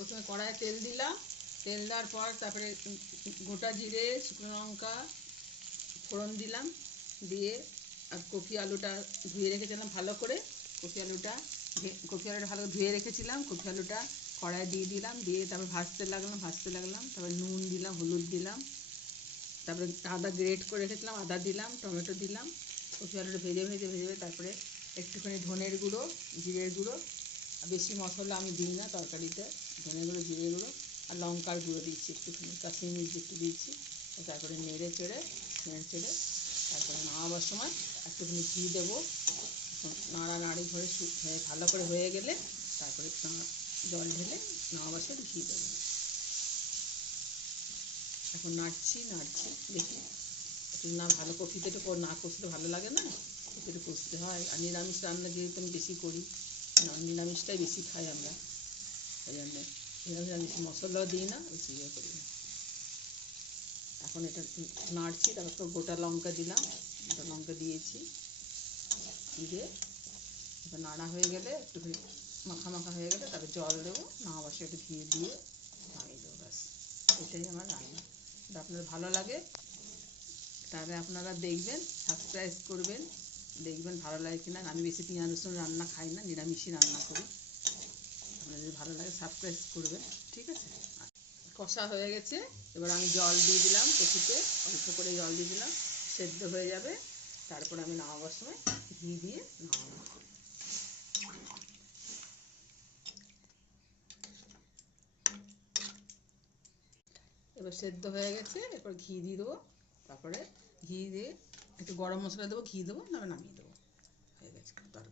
প্রথমে কড়াইয়ে তেল দিলাম, তেল দেওয়ার পর তারপরে গোটা জিরে, শুকনো লঙ্কা ফোড়ন দিলাম, দিয়ে আর কপি আলুটা ধুয়ে রেখেছিলাম ভালো করে। কপি আলুটা ভালো ধুয়ে রেখেছিলাম, কপি আলুটা কড়াইয়ে দিয়ে দিলাম, দিয়ে তারপর ভাজতে লাগলাম। তারপর নুন দিলাম, হলুদ দিলাম, তারপরে আদা গ্রেট করে রেখেছিলাম, আদা দিলাম, টমেটো দিলাম। কপি আলুটা ভেজে তারপরে একটুখানি ধনের গুঁড়ো, জিরের গুঁড়ো, বেশি মশলা আমি দিই না তরকারিতে, ধনের গুঁড়ো, জিরের গুঁড়ো আর লঙ্কার গুঁড়ো দিচ্ছি একটুখানি, কাশ্মীরি মির্চি একটু দিয়েছি। তারপরে নেড়ে চেড়ে তারপরে নামাবার সময় একটুখানি ঘি দেবো। নাড়ানাড়ি করে ভালো করে হয়ে গেলে তারপরে জল ঢেলে নামাবার সময় ঘি দেবো। এখন নাড়ছি দেখি একটু না ভালো কপিতে একটু না কষলে ভালো লাগে না, একটু কষতে হয়। আর নিরামিষ রান্না যেহেতু আমি বেশি করি, নিরামিষটাই বেশি খাই আমরা, ওই জন্য নিরামিষ মশলাও দিই না, বেশি ইয়ে করি না। এখন এটা নাড়ছি, তারপর তো গোটা লঙ্কা দিলাম, গোটা লঙ্কা দিয়েছি, দিয়ে এবার নাড়া হয়ে গেলে একটুখানি মাখা হয়ে গেলে তারপরে জল দেবো, নামাবার একটু ঘি দিয়ে নামিয়ে দেবো, ব্যাস। এটাই আমার রান্না। যদি আপনার ভালো লাগে তাহলে আপনারা দেখবেন, সাবস্ক্রাইব করবেন, দেখবেন ভালো লাগে কিনা। আমি বেশি পেঁয়াজ রসুন রান্না খাই না, নিরামিষই রান্না করি। আপনার যদি ভালো লাগে সাবস্ক্রাইব করবেন, ঠিক আছে। কষা হয়ে গেছে, এবার আমি জল দিয়ে দিলাম, কপিতে অল্প করে জল দিয়ে দিলাম, সেদ্ধ হয়ে যাবে। তারপর আমি নামাবার সময় ঘি দিয়ে নামাবো। এবার সেদ্ধ হয়ে গেছে, এরপর ঘি দিয়ে দেবো, তারপরে ঘি দিয়ে একটু গরম মশলা দেবো, ঘি দেবো, নামিয়ে দেবো, হয়ে গেছে তরকারি।